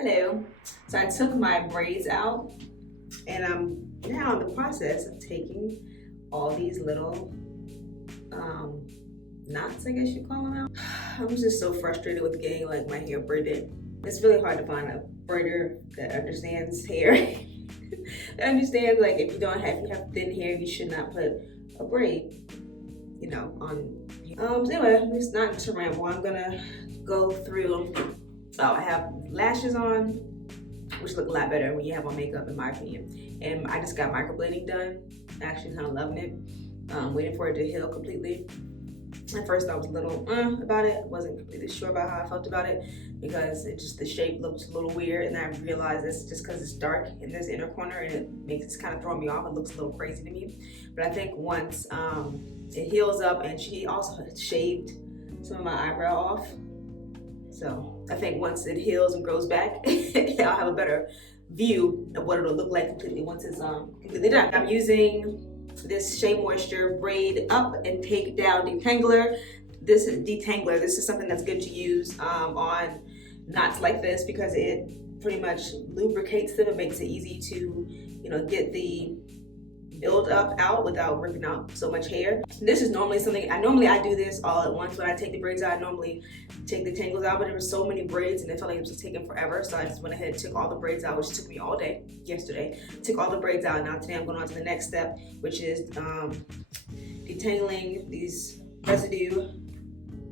Hello. So I took my braids out and I'm now in the process of taking all these little knots, I guess you call them out. I'm just so frustrated with getting like my hair braided. It's really hard to find a braider that understands hair. That understands like if you have thin hair, you should not put a braid, on. So anyway, it's not to ramble. I'm gonna go through. So I have lashes on, which look a lot better when you have on makeup in my opinion. And I just got microblading done. Actually kind of loving it. Waiting for it to heal completely. At first I was a little about it. I wasn't completely sure about how I felt about it because the shape looked a little weird, and I realized it's just because it's dark in this inner corner and it's kind of throwing me off. It looks a little crazy to me. But I think once it heals up, and she also shaved some of my eyebrow off. So I think once it heals and grows back, I'll have a better view of what it'll look like completely once it's completely done. I'm using this Shea Moisture Braid Up and Take Down Detangler. This is something that's good to use on knots like this because it pretty much lubricates them. It makes it easy to, get the build up out without ripping out so much hair. This is normally something I do this all at once. When I take the braids out, I normally take the tangles out, but there were so many braids and it felt like it was just taking forever. So I just went ahead and took all the braids out, which took me all day yesterday. Took all the braids out. Now today I'm going on to the next step, which is detangling these residue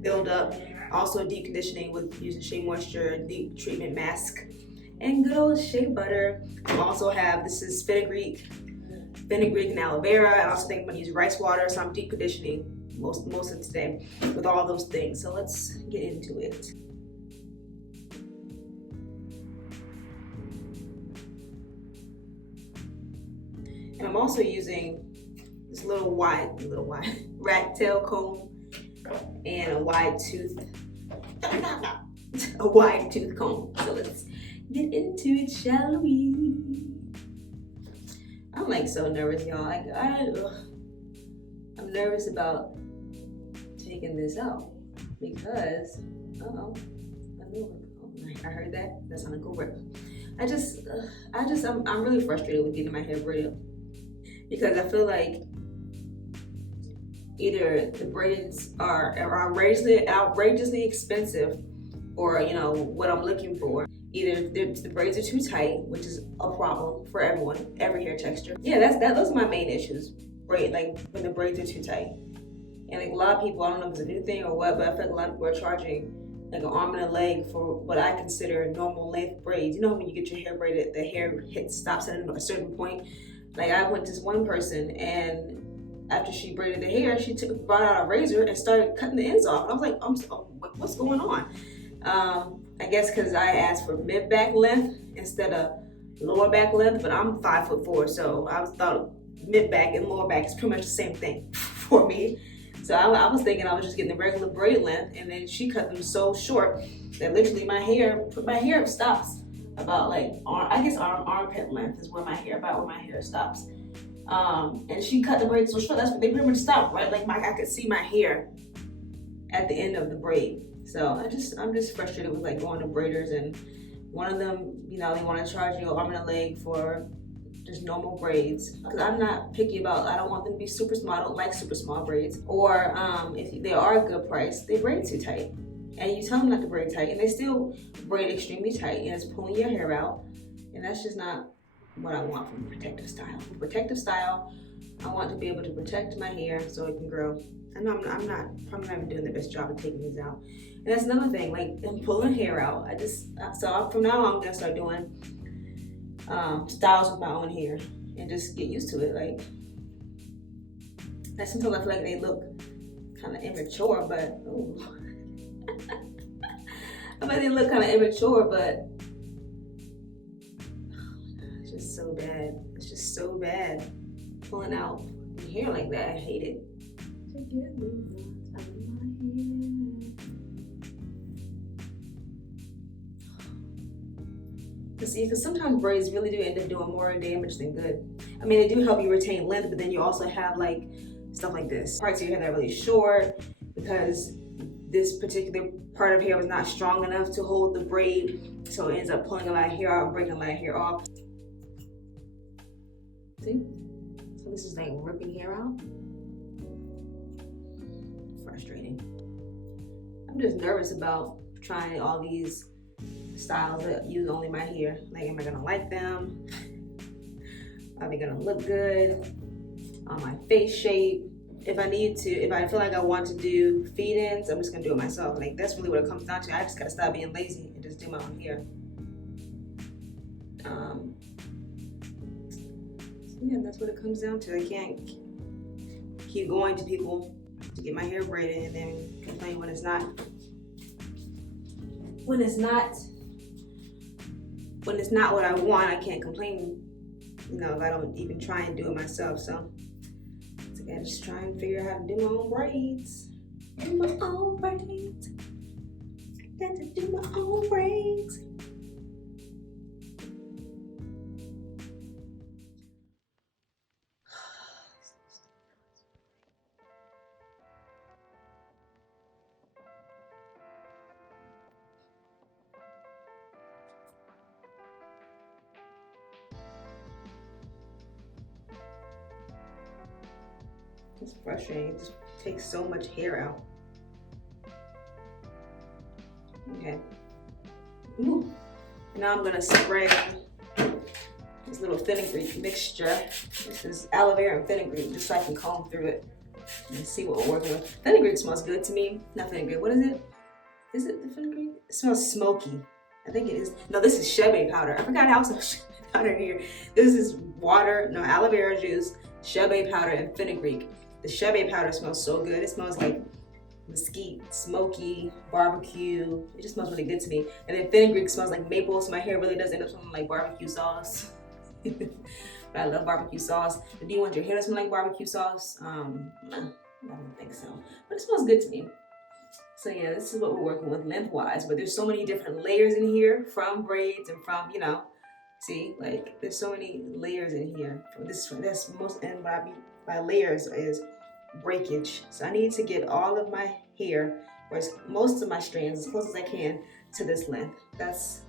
build up, also deep conditioning with using Shea Moisture deep treatment mask and good old shea butter. I also have, this is fenugreek and aloe vera. I also think I'm gonna use rice water, so I'm deep conditioning most of today with all those things. So let's get into it. And I'm also using this little wide rat tail comb and a wide tooth comb. So let's get into it, shall we? I'm like so nervous, y'all. I'm nervous about taking this out because I heard that. That sounded cool. I'm really frustrated with getting my hair braided because I feel like either the braids are outrageously expensive, or what I'm looking for. Either the braids are too tight, which is a problem for every hair texture. Yeah, those are my main issues. When the braids are too tight. And like a lot of people, I don't know if it's a new thing or what, but I feel like a lot of people are charging like an arm and a leg for what I consider normal length braids. You know when you get your hair braided, the hair stops at a certain point. Like I went to this one person, and after she braided the hair, she brought out a razor and started cutting the ends off. And I was like, what's going on? I guess because I asked for mid-back length instead of lower back length, but I'm 5'4", so I thought mid-back and lower back is pretty much the same thing for me. So I was thinking I was just getting the regular braid length, and then she cut them so short that literally my hair stops about like armpit length is where my hair stops. And she cut the braids so short they pretty much stopped right, like I could see my hair at the end of the braid. So I'm just frustrated with like going to braiders, and one of them, they want to charge you an arm and a leg for just normal braids. Because I'm not picky about, I don't want them to be super small. I don't like super small braids. Or if they are a good price, they braid too tight. And you tell them not to braid tight, and they still braid extremely tight, and it's pulling your hair out. And that's just not what I want from protective style. For protective style, I want to be able to protect my hair so it can grow. I'm probably not even doing the best job of taking these out. And that's another thing, like I'm pulling hair out. From now on, I'm gonna start doing styles with my own hair and just get used to it. Like, sometimes I feel like they look kind of immature, but I bet they look kind of immature, but it's just so bad. It's just so bad pulling out hair like that. I hate it. Forgive me for telling my hair. Because sometimes braids really do end up doing more damage than good. I mean, they do help you retain length, but then you also have like stuff like this. Parts of your hair that are really short because this particular part of hair was not strong enough to hold the braid So it ends up pulling a lot of hair out, breaking a lot of hair off. See? So this is like ripping hair out. Frustrating. I'm just nervous about trying all these styles that use only my hair. Like, am I gonna like them? Are they gonna look good on my face shape? If I feel like I want to do feed-ins, I'm just gonna do it myself. Like, that's really what it comes down to. I just gotta stop being lazy and just do my own hair. So yeah, that's what it comes down to. I can't keep going to people to get my hair braided and then complain when it's not. When it's not what I want, I can't complain, if I don't even try and do it myself. So I gotta just try and figure out how to do my own braids. Do my own braids. I got to do my own braids. It's frustrating. It just takes so much hair out. Okay. Ooh. Now I'm gonna spray this little fenugreek mixture. This is aloe vera and fenugreek, just so I can comb through it and see what we're working with. Fenugreek smells good to me. Not fenugreek. What is it? Is it the fenugreek? It smells smoky. I think it is. No, this is shea powder. I forgot how to shea powder here. This is aloe vera juice, shea powder, and fenugreek. The shea powder smells so good. It smells like mesquite, smoky, barbecue. It just smells really good to me. And then fenugreek smells like maple, so my hair really does end up smelling like barbecue sauce. But I love barbecue sauce. But do you want your hair to smell like barbecue sauce? No, I don't think so. But it smells good to me. So yeah, this is what we're working with lengthwise. But there's so many different layers in here from braids and from, see, like there's so many layers in here. That's most, and what I mean by layers is breakage. So I need to get all of my hair, or most of my strands, as close as I can to this length. That's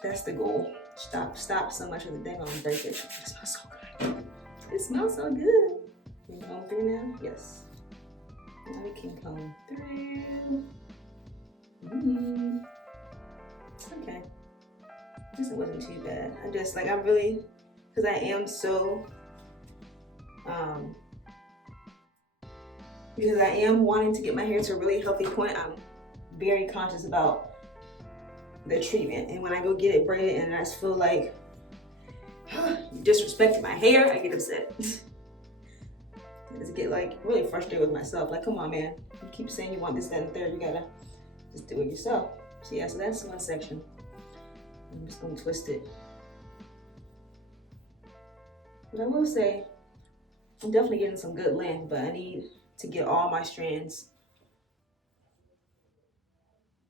the goal. Stop so much of the dang on breakage. It smells so good. It smells so good. Can you comb through now? Yes. Now we can comb through. Okay. This wasn't too bad. I'm really, because I am so, because I am wanting to get my hair to a really healthy point, I'm very conscious about the treatment. And when I go get it braided and I just feel like you disrespected my hair, I get upset. I just get really frustrated with myself. Like, come on, man. You keep saying you want this, that, and the third. You gotta just do it yourself. So yeah, so that's one section. I'm just gonna twist it. But I will say, I'm definitely getting some good length, but I need to get all my strands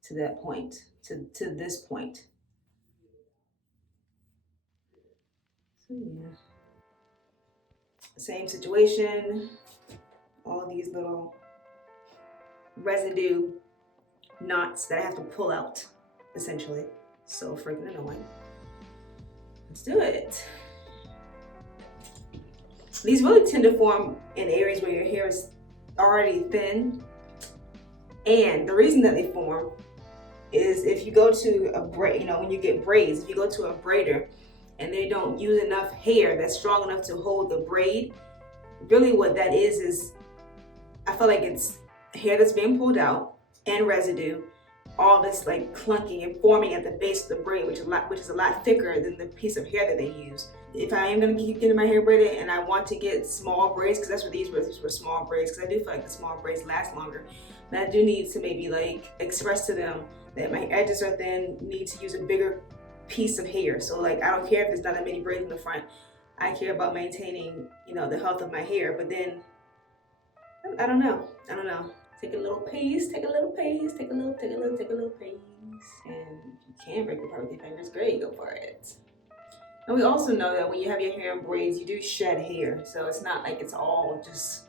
to that point, to this point. So yeah. Same situation, all these little residue knots that I have to pull out, essentially. So freaking annoying. Let's do it. These really tend to form in areas where your hair is already thin. And the reason that they form is if you go to a braid, when you get braids, if you go to a braider and they don't use enough hair that's strong enough to hold the braid, really what that is I feel like it's hair that's being pulled out and residue, all this clunking and forming at the base of the braid, which is a lot thicker than the piece of hair that they use. If I am gonna keep getting my hair braided and I want to get small braids, because that's what these were small braids, because I do feel like the small braids last longer. But I do need to maybe express to them that my edges are thin, need to use a bigger piece of hair. So I don't care if there's not that many braids in the front. I care about maintaining, the health of my hair. But then, I don't know. Take a little pace, take a little pace. And if you can break apart with your fingers, great, go for it. And we also know that when you have your hair in braids, you do shed hair. So it's not like it's all just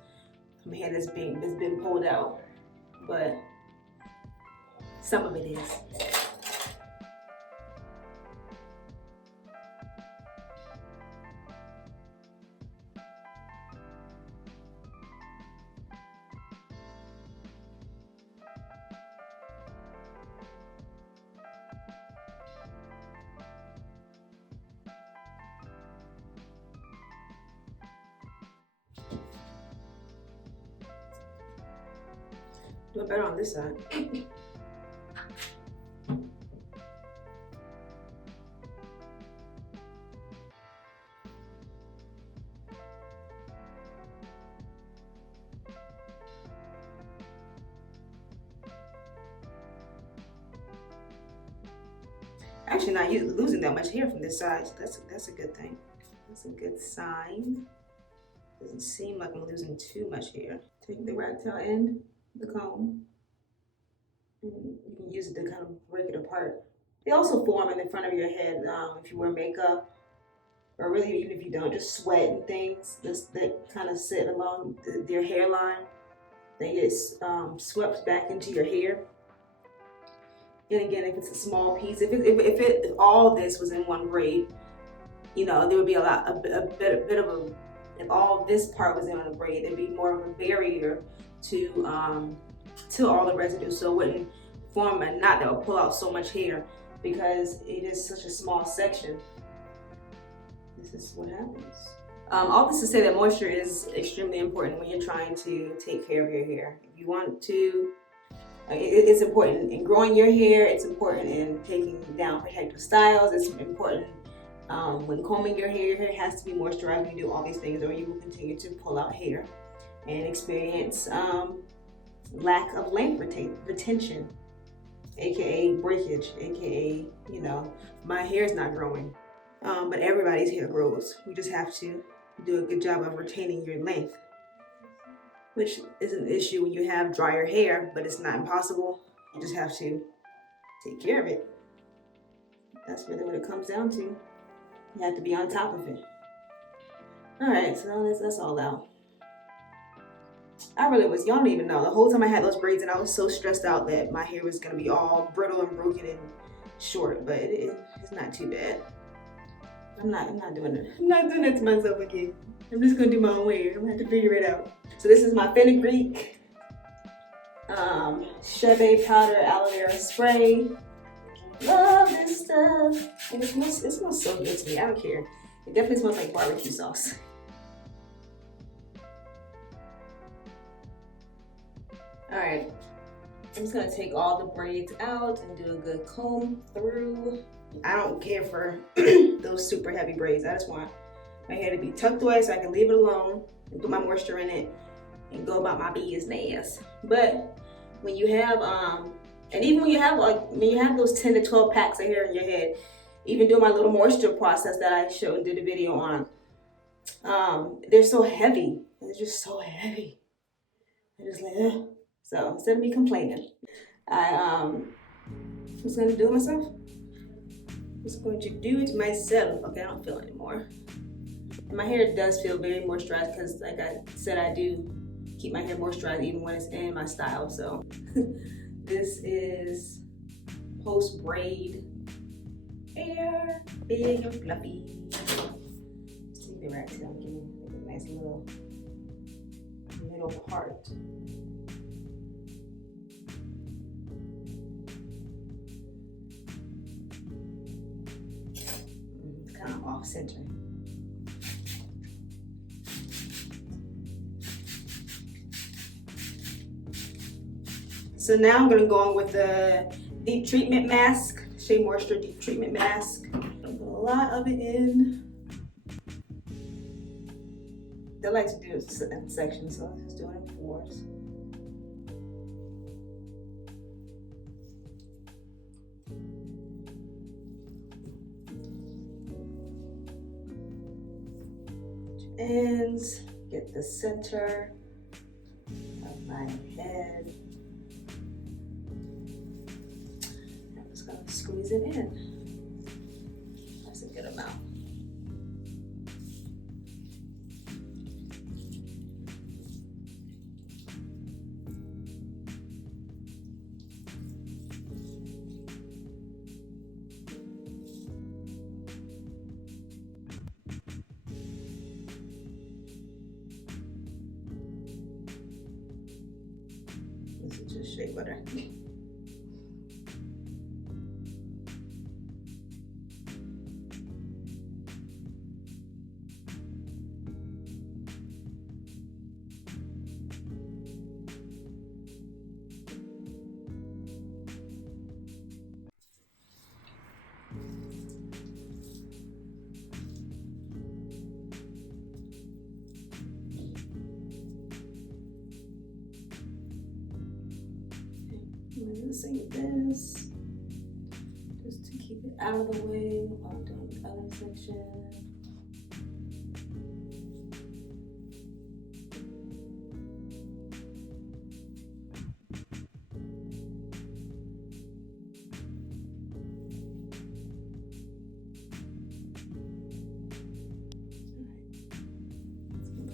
from hair that's been pulled out. But some of it is. Doing better on this side. Actually not losing that much hair from this side, so that's a good thing. That's a good sign. Doesn't seem like I'm losing too much hair. Take the rat tail end, the comb, and you can use it to kind of break it apart. They also form in the front of your head if you wear makeup, or really even if you don't, just sweat and things that kind of sit along your hairline. They get swept back into your hair. And again, if it's a small piece, if all this was in one braid, you know, there would be a bit of a, if all this part was in on a braid, there'd be more of a barrier to all the residue, so it wouldn't form a knot that would pull out so much hair because it is such a small section. This is what happens. All this to say that moisture is extremely important when you're trying to take care of your hair. If you want to, it's important in growing your hair, it's important in taking down protective styles, it's important when combing your hair has to be moisturized when you do all these things, or you will continue to pull out hair and experience lack of length retention, aka breakage, aka, you know, my hair is not growing. But everybody's hair grows. You just have to do a good job of retaining your length, which is an issue when you have drier hair, but it's not impossible. You just have to take care of it. That's really what it comes down to. You have to be on top of it. All right, so that's all out. I really was, y'all don't even know. The whole time I had those braids and I was so stressed out that my hair was gonna be all brittle and broken and short, but it's not too bad. I'm not doing it. I'm not doing it to myself again. I'm just gonna do my own way. I'm gonna have to figure it out. So this is my fenugreek Cheve powder aloe vera spray. Love this stuff. And it smells so good to me. I don't care. It definitely smells like barbecue sauce. All right, I'm just gonna take all the braids out and do a good comb through. I don't care for those super heavy braids. I just want my hair to be tucked away so I can leave it alone and put my moisture in it and go about my business. But when you have, and even when you have those 10 to 12 packs of hair in your head, even doing my little moisture process that I showed and did a video on, they're so heavy. They're just so heavy. I'm just like, ugh. So instead of me complaining, I was gonna do it myself. Just going to do it myself. Okay, I don't feel it anymore. And my hair does feel very moisturized because, like I said, I do keep my hair moisturized even when it's in my style. So this is post braid hair, big and fluffy. Let's take the rat tail and give it a nice little middle part. Kind of off center. So now I'm gonna go on with the deep treatment mask, Shea Moisture deep treatment mask. I'll put a lot of it in. They like to do it in sections, so I'm just doing it in fours. Ends, get the center of my head. I'm just gonna squeeze it in. That's a good amount. This is just shea butter. I'm gonna do the same with this, just to keep it out of the way while I'm doing the other section.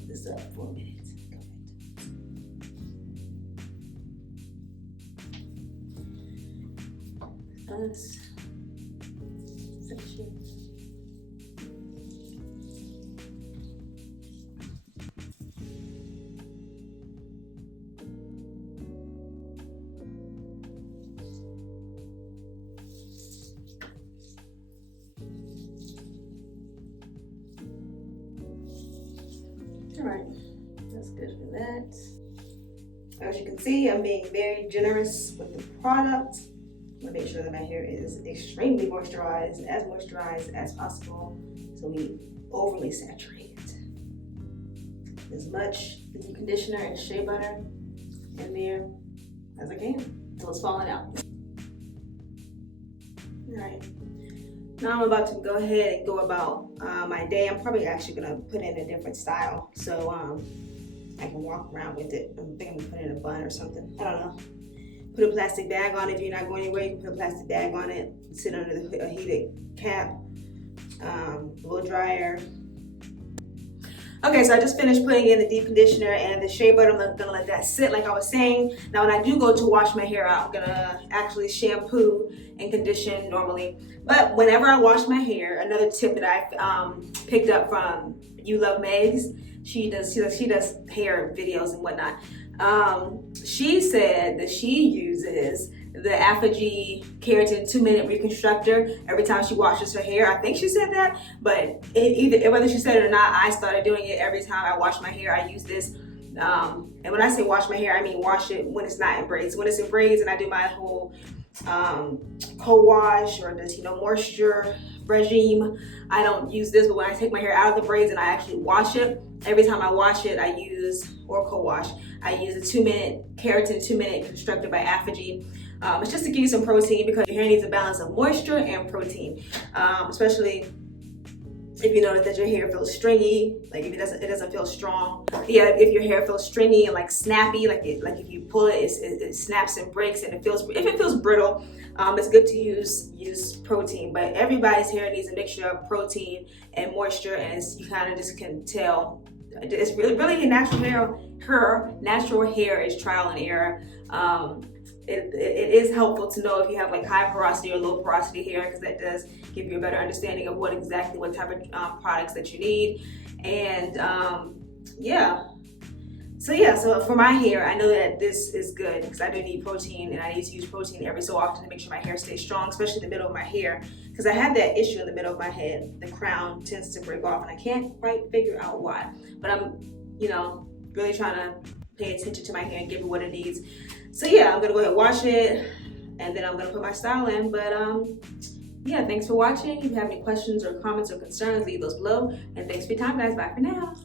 This up for a minute. Go ahead. Us section. All right, that's good for that. As you can see, I'm being very generous with the product. I'm gonna make sure that my hair is extremely moisturized as possible, so we overly saturate it. As much deep conditioner and shea butter in there as I can until it's falling out. All right. Now I'm about to go ahead and go about my day. I'm probably actually gonna put in a different style so I can walk around with it. I think I'm gonna put in a bun or something. I don't know. Put a plastic bag on it. If you're not going anywhere, you can put a plastic bag on it. Sit under a heated cap, blow dryer. Okay, so I just finished putting in the deep conditioner and the shea butter. I'm gonna let that sit like I was saying. Now when I do go to wash my hair out, I'm gonna actually shampoo and condition normally. But whenever I wash my hair, another tip that I picked up from You Love Megs, she does hair videos and whatnot. She said that she uses the Affinity Keratin 2-minute reconstructor every time she washes her hair. I think she said that, but whether she said it or not, I started doing it every time I wash my hair. I use this, and when I say wash my hair, I mean wash it when it's not in braids. When it's in braids and I do my whole co-wash or this, moisture regime, I don't use this. But when I take my hair out of the braids and I actually wash it, every time I wash it, I use, or co-wash, I use a 2-minute Keratin 2-minute constructor by Affinity. It's just to give you some protein because your hair needs a balance of moisture and protein, especially if you notice that your hair feels stringy, like if it doesn't feel strong. Yeah, if your hair feels stringy and like snappy, like if you pull it, it snaps and breaks, and if it feels brittle, it's good to use protein. But everybody's hair needs a mixture of protein and moisture, and you kind of just can tell. It's really natural hair. Her natural hair is trial and error. It is helpful to know if you have like high porosity or low porosity hair, because that does give you a better understanding of what type of products that you need. And so for my hair, I know that this is good because I do need protein, and I need to use protein every so often to make sure my hair stays strong, especially in the middle of my hair, because I have that issue in the middle of my head. The crown tends to break off and I can't quite figure out why, but I'm really trying to pay attention to my hair and give it what it needs. So yeah, I'm gonna go ahead and wash it, and then I'm gonna put my style in. But yeah, thanks for watching. If you have any questions or comments or concerns, leave those below. And thanks for your time, guys. Bye for now.